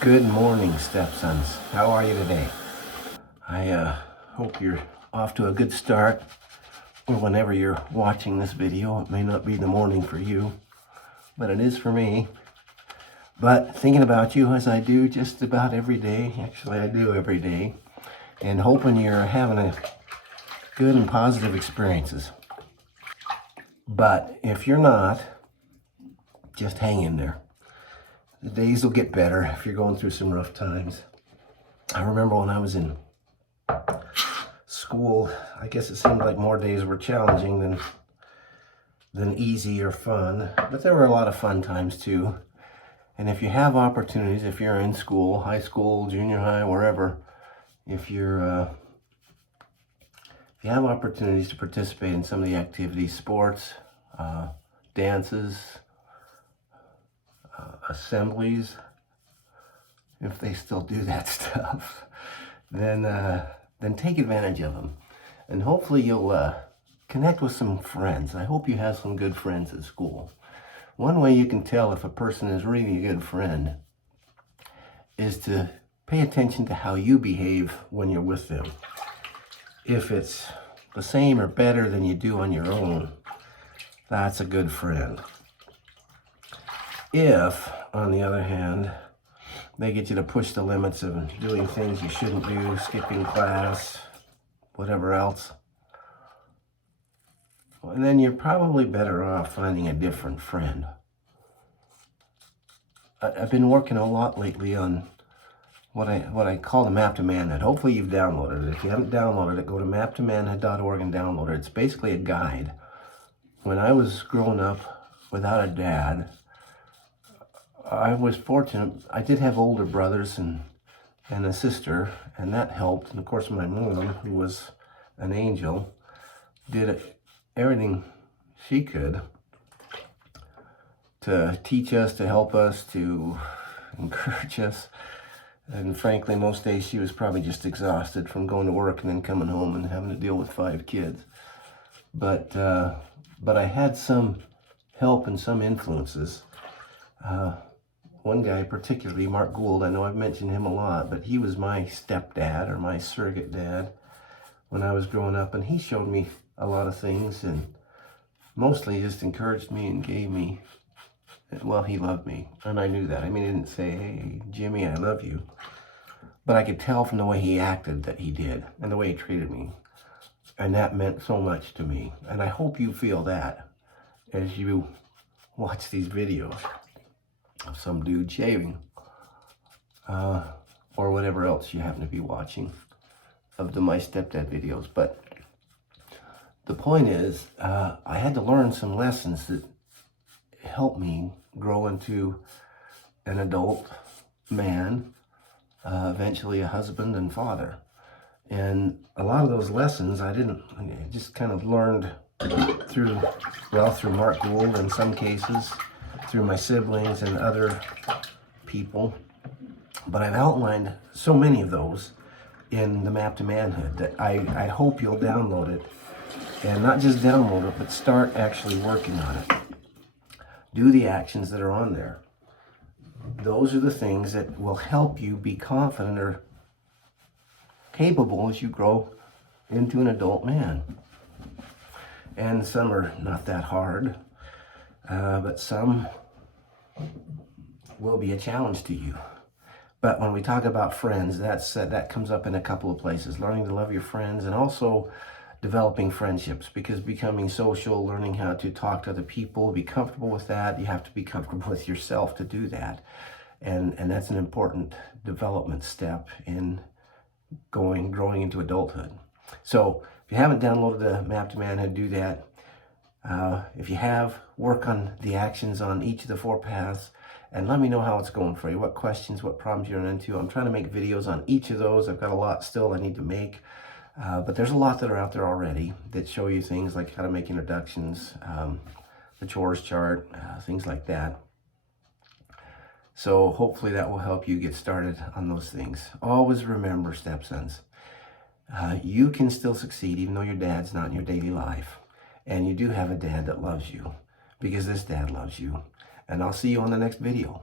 Good morning, stepsons. How are you today? I hope you're off to a good start, or whenever you're watching this video. It may not be the morning for you, but it is for me. But thinking about you as I do just about every day, actually I do every day, and hoping you're having a good and positive experiences. But if you're not, just hang in there. The days will get better if you're going through some rough times. I remember when I was in school, I guess it seemed like more days were challenging than easy or fun, but there were a lot of fun times too. And if you have opportunities, if you're in school, high school, junior high, wherever, if you have opportunities to participate in some of the activities, sports, dances, assemblies, if they still do that stuff, then take advantage of them. And hopefully you'll connect with some friends. I hope you have some good friends at school. One way you can tell if a person is really a good friend is to pay attention to how you behave when you're with them. If it's the same or better than you do on your own, that's a good friend. If, on the other hand, they get you to push the limits of doing things you shouldn't do, skipping class, whatever else, well, then you're probably better off finding a different friend. I've been working a lot lately on what I call the Map to Manhood. Hopefully you've downloaded it. If you haven't downloaded it, go to maptomanhood.org and download it. It's basically a guide. When I was growing up without a dad, I was fortunate. I did have older brothers and a sister, and that helped. And of course my mom, who was an angel, did everything she could to teach us, to help us, to encourage us. And frankly, most days she was probably just exhausted from going to work and then coming home and having to deal with 5 kids. But I had some help and some influences. One guy particularly, Mark Gould, I know I've mentioned him a lot, but he was my stepdad or my surrogate dad when I was growing up, and he showed me a lot of things and mostly just encouraged me and gave me, well, he loved me, and I knew that. I mean, he didn't say, "Hey, Jimmy, I love you," but I could tell from the way he acted that he did, and the way he treated me, and that meant so much to me. And I hope you feel that as you watch these videos of some dude shaving, or whatever else you happen to be watching of the My Stepdad videos. But the point is, I had to learn some lessons that helped me grow into an adult man, eventually a husband and father. And a lot of those lessons I just kind of learned through Mark Gould in some cases, through my siblings and other people. But I've outlined so many of those in the Map to Manhood that I hope you'll download it. And not just download it, but start actually working on it. Do the actions that are on there. Those are the things that will help you be confident or capable as you grow into an adult man. And some are not that hard, but some will be a challenge to you. But when we talk about friends, that comes up in a couple of places. Learning to love your friends, and also developing friendships, because becoming social, learning how to talk to other people, be comfortable with that. You have to be comfortable with yourself to do that. And that's an important development step in growing into adulthood. So if you haven't downloaded the Map to Manhood, do that. If you have, work on the actions on each of the 4 paths, and let me know how it's going for you, what questions, what problems you're into. I'm trying to make videos on each of those. I've got a lot still I need to make, but there's a lot that are out there already that show you things like how to make introductions, the chores chart, things like that. So hopefully that will help you get started on those things. Always remember, stepsons, you can still succeed even though your dad's not in your daily life. And you do have a dad that loves you, because this dad loves you. And I'll see you on the next video.